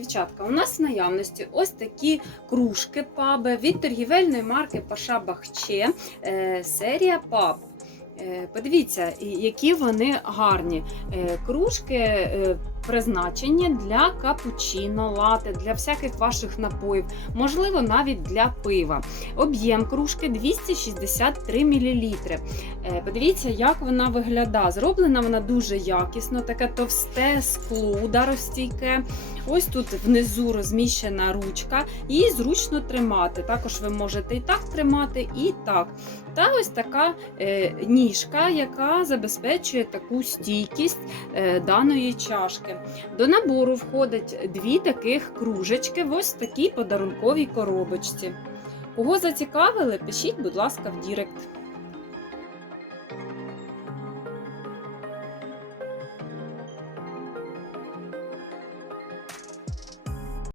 Дівчатка, у нас в наявності ось такі кружки паби від торгівельної марки Паша Бахче, е, серія паб. Е, Подивіться, які вони гарні. Е, Кружки е, призначені для капучино, лати, для всяких ваших напоїв, можливо, навіть для пива. Об'єм кружки 263 мл. Подивіться, як вона виглядає. Зроблена вона дуже якісно, таке товсте скло, ударостійке. Ось тут внизу розміщена ручка, її зручно тримати. Також ви можете і так тримати, і так. Та ось така е, ніжка, яка забезпечує таку стійкість е, даної чашки. До набору входить дві таких кружечки в ось такій подарунковій коробочці. Кого зацікавили, пишіть, будь ласка, в Дірект.